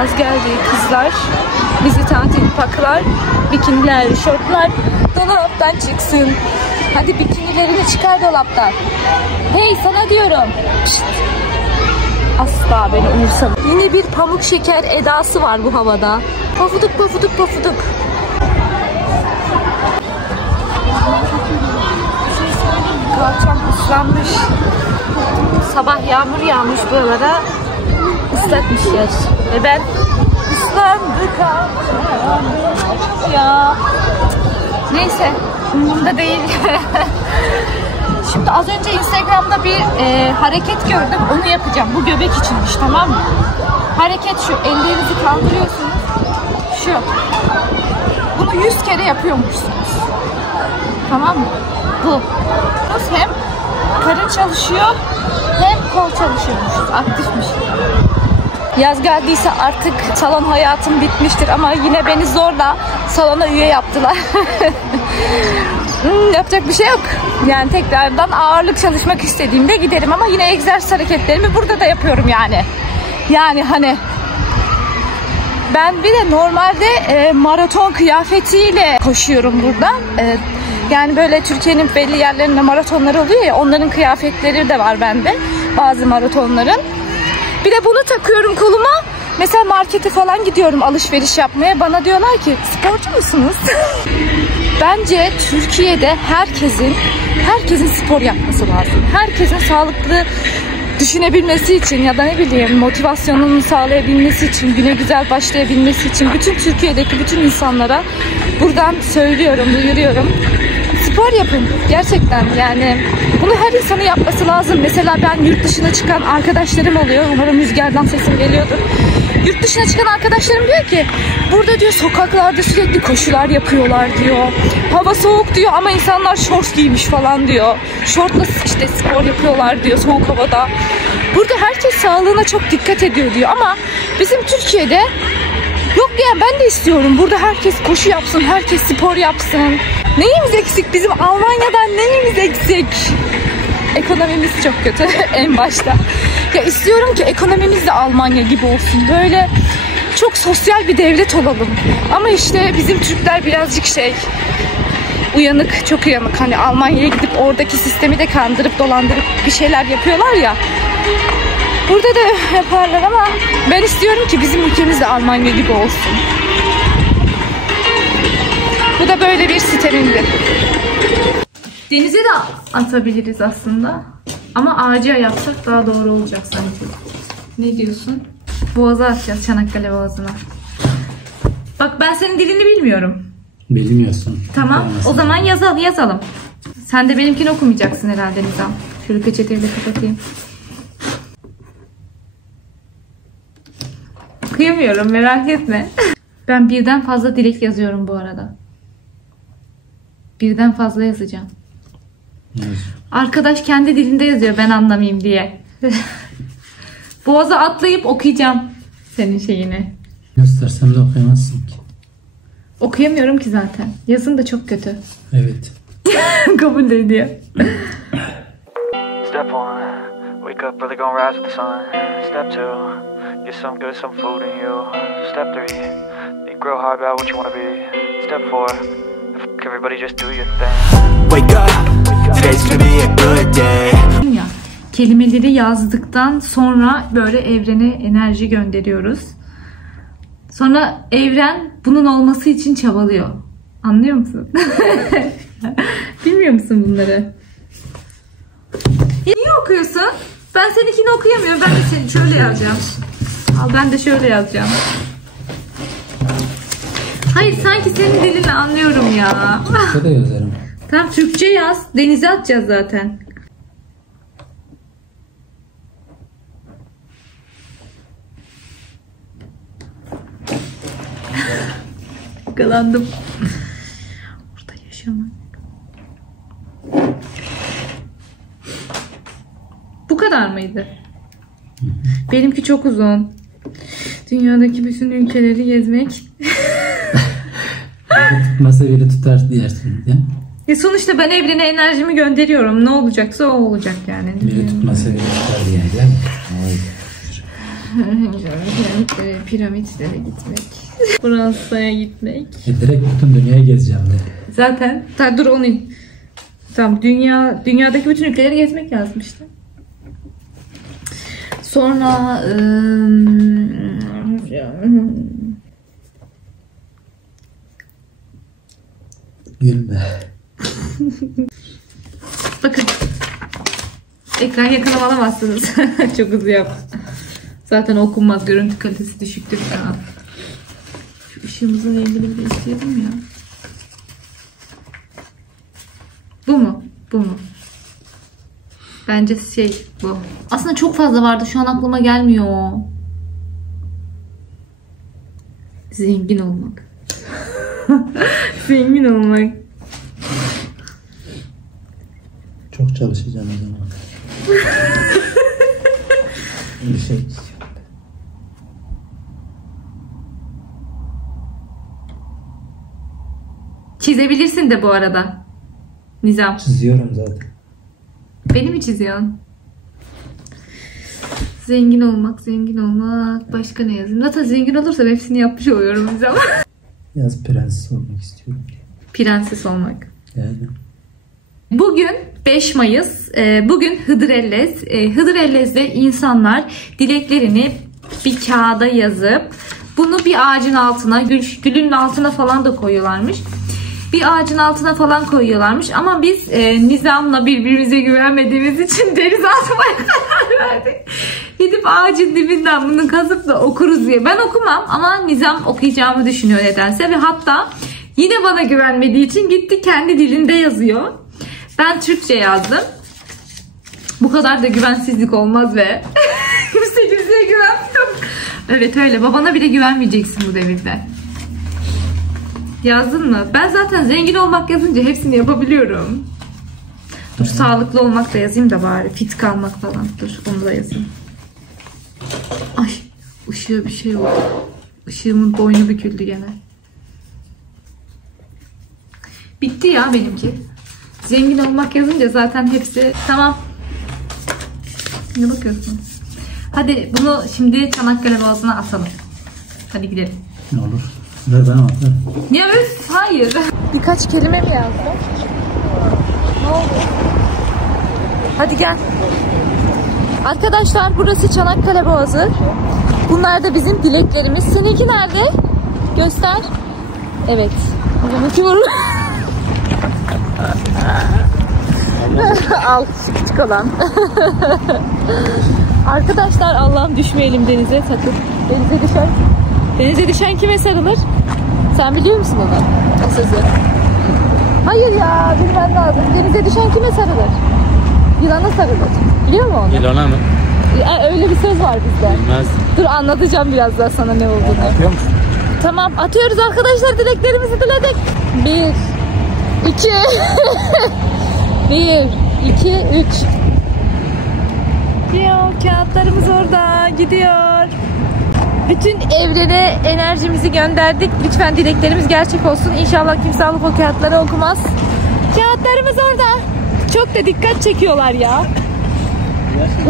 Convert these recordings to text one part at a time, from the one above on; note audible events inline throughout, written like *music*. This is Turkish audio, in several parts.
Yaz geldi kızlar. Bizi tatil paklar. Bikiniler, şortlar dolaptan çıksın. Hadi bikinilerini çıkar dolaptan. Hey sana diyorum. Şşt. Asla beni umursamıyor. Yine bir pamuk şeker edası var bu havada. Pafuduk pafuduk pafuduk. Kalçam ıslanmış. Sabah yağmur yağmış buralara. Islatmış yer. Ve ben kalçam. Ya. Neyse. Umurumda değil. *laughs* Şimdi az önce Instagram'da bir e, hareket gördüm. Onu yapacağım. Bu göbek içinmiş tamam mı? Hareket şu. Ellerinizi kaldırıyorsunuz. Şu. Bunu 100 kere yapıyormuşsunuz. Tamam mı? Bu. Hem karın çalışıyor hem kol çalışıyormuş. Aktifmiş. Yaz geldiyse artık salon hayatım bitmiştir ama yine beni zorla salona üye yaptılar. *laughs* Hmm, yapacak bir şey yok. Yani tekrardan ağırlık çalışmak istediğimde giderim ama yine egzersiz hareketlerimi burada da yapıyorum yani. Yani hani ben bir de normalde e, maraton kıyafetiyle koşuyorum burada. E, yani böyle Türkiye'nin belli yerlerinde maratonları oluyor ya onların kıyafetleri de var bende. Bazı maratonların. Bir de bunu takıyorum koluma. Mesela markete falan gidiyorum alışveriş yapmaya. Bana diyorlar ki sporcu musunuz? *laughs* Bence Türkiye'de herkesin herkesin spor yapması lazım. Herkesin sağlıklı düşünebilmesi için ya da ne bileyim motivasyonunu sağlayabilmesi için, güne güzel başlayabilmesi için bütün Türkiye'deki bütün insanlara buradan söylüyorum, duyuruyorum. Spor yapın gerçekten yani bunu her insanın yapması lazım. Mesela ben yurt dışına çıkan arkadaşlarım oluyor. Umarım rüzgardan sesim geliyordur. Yurt dışına çıkan arkadaşlarım diyor ki burada diyor sokaklarda sürekli koşular yapıyorlar diyor. Hava soğuk diyor ama insanlar şort giymiş falan diyor. Şortla işte spor yapıyorlar diyor soğuk havada. Burada herkes sağlığına çok dikkat ediyor diyor ama bizim Türkiye'de Yok ya ben de istiyorum. Burada herkes koşu yapsın, herkes spor yapsın. Neyimiz eksik? Bizim Almanya'dan neyimiz eksik? Ekonomimiz çok kötü *laughs* en başta. Ya istiyorum ki ekonomimiz de Almanya gibi olsun. Böyle çok sosyal bir devlet olalım. Ama işte bizim Türkler birazcık şey uyanık, çok uyanık. Hani Almanya'ya gidip oradaki sistemi de kandırıp dolandırıp bir şeyler yapıyorlar ya. Burada da yaparlar ama ben istiyorum ki bizim ülkemiz de Almanya gibi olsun. Bu da böyle bir sitemimdir. Denize de atabiliriz aslında. Ama ağaca yapsak daha doğru olacak sanki. Ne diyorsun? Boğaza atacağız Çanakkale Boğazı'na. Bak ben senin dilini bilmiyorum. Bilmiyorsun. Tamam. O zaman yazalım, yazalım. Sen de benimkini okumayacaksın herhalde Nizam. Şöyle peçeteyle kapatayım. Okuyamıyorum merak etme. Ben birden fazla dilek yazıyorum bu arada. Birden fazla yazacağım. Yaz. Arkadaş kendi dilinde yazıyor ben anlamayayım diye. *laughs* Boğaza atlayıp okuyacağım senin şeyini. Göstersem de okuyamazsın ki. Okuyamıyorum ki zaten. Yazın da çok kötü. Evet. *laughs* Kabul ediyor. Step one, wake up early, gonna rise with the sun. Step two, get some good, some food in you. Step three, think real hard about what you wanna be. Step four, everybody just do your thing. Wake up, today's gonna be a good day. ya kelimeleri yazdıktan sonra böyle evrene enerji gönderiyoruz. Sonra evren bunun olması için çabalıyor. Anlıyor musun? *laughs* Bilmiyor musun bunları? Niye okuyorsun? Ben seninkini okuyamıyorum. Ben de seni şöyle yazacağım. Al ben de şöyle yazacağım. Hayır sanki senin dilini anlıyorum ya. Türkçe de yazarım. Tamam Türkçe yaz. Denize atacağız zaten. Yakalandım. Orada yaşamak. Bu kadar mıydı? Benimki çok uzun. Dünyadaki bütün ülkeleri gezmek. *laughs* Tutmasa biri tutar diğersin diye. Ya sonuçta ben evrene enerjimi gönderiyorum. Ne olacaksa o olacak yani. Biri tutmasa biri tutar diye değil mi? *laughs* Piramitlere, piramitlere gitmek. *laughs* Fransa'ya gitmek. E direkt bütün dünyayı gezeceğim de. Zaten. Ta, dur onu. Tamam dünya dünyadaki bütün ülkeleri gezmek yazmıştı. Sonra ıı, Gülme. bakın ekran yakınım alamazsınız. *laughs* Çok hızlı yap. Zaten okunmaz. Görüntü kalitesi düşüktür falan. Şu ışığımızın rengini bir değiştirelim ya. Bu mu? Bu mu? Bence şey bu. Aslında çok fazla vardı. Şu an aklıma gelmiyor. Zengin olmak. *laughs* Zengin olmak. Çok çalışacağım o zaman. *laughs* Bir şey Çizebilirsin de bu arada. Nizam. çiziyorum zaten. Beni mi çiziyorsun? Zengin olmak, zengin olmak. Başka ne yazayım? Zaten zengin olursam hepsini yapmış oluyorum Nizam. *laughs* Yaz prenses olmak istiyorum. Prenses olmak. Yani. Bugün 5 Mayıs. e, Bugün Hıdrellez. E, Hıdrellez'de insanlar dileklerini bir kağıda yazıp bunu bir ağacın altına, gül, gülün altına falan da koyuyorlarmış. Bir ağacın altına falan koyuyorlarmış. Ama biz e, Nizam'la birbirimize güvenmediğimiz için *laughs* denize atmaya *laughs* karar verdik. Gidip ağacın dibinden bunu kazıp da okuruz diye. Ben okumam ama Nizam okuyacağımı düşünüyor nedense ve hatta yine bana güvenmediği için gitti kendi dilinde yazıyor. Ben Türkçe yazdım. Bu kadar da güvensizlik olmaz ve *laughs* kimse kimseye güvenmiyor. Evet öyle. Babana bile güvenmeyeceksin bu devirde. Yazdın mı? Ben zaten zengin olmak yazınca hepsini yapabiliyorum. Dur sağlıklı olmak da yazayım da bari. Fit kalmak falan. Dur onu da yazayım. Ay ışığa bir şey oldu. Işığımın boynu büküldü gene. Bitti ya benimki. Zengin olmak yazınca zaten hepsi tamam. Ne bakıyorsun? Hadi bunu şimdi Çanakkale Boğazı'na atalım. Hadi gidelim. Ne olur. Ver ben atarım. Ya üf, hayır. Birkaç kelime mi yazdın? Ne oldu? Hadi gel. Arkadaşlar burası Çanakkale Boğazı. Bunlar da bizim dileklerimiz. Seninki nerede? Göster. Evet. Burada. *laughs* Al şu küçük olan. *laughs* Arkadaşlar Allah'ım düşmeyelim denize sakın. Denize düşen. Denize düşen kime sarılır? Sen biliyor musun onu? O sözü. Hayır ya bilmem lazım. Denize düşen kime sarılır? Yılana sarılır. Biliyor musun onu? Yılana mı? Ya, öyle bir söz var bizde. Bilmez. Dur anlatacağım biraz daha sana ne olduğunu. Yapıyor musun? Tamam atıyoruz arkadaşlar dileklerimizi diledik. Bir, iki, *laughs* bir, iki, üç. Gidiyor kağıtlarımız orada gidiyor. Bütün evrene enerjimizi gönderdik. Lütfen dileklerimiz gerçek olsun. İnşallah kimse alıp o kağıtları okumaz. Kağıtlarımız orada. Çok da dikkat çekiyorlar ya.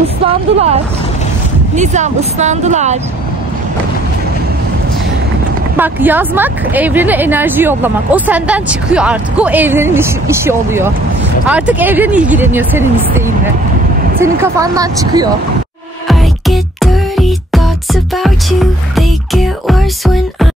Islandılar. Nizam ıslandılar. Bak yazmak evrene enerji yollamak. O senden çıkıyor artık. O evrenin işi, işi oluyor. Artık evren ilgileniyor senin isteğinle. Senin kafandan çıkıyor. I get dirty thoughts about you. They get worse when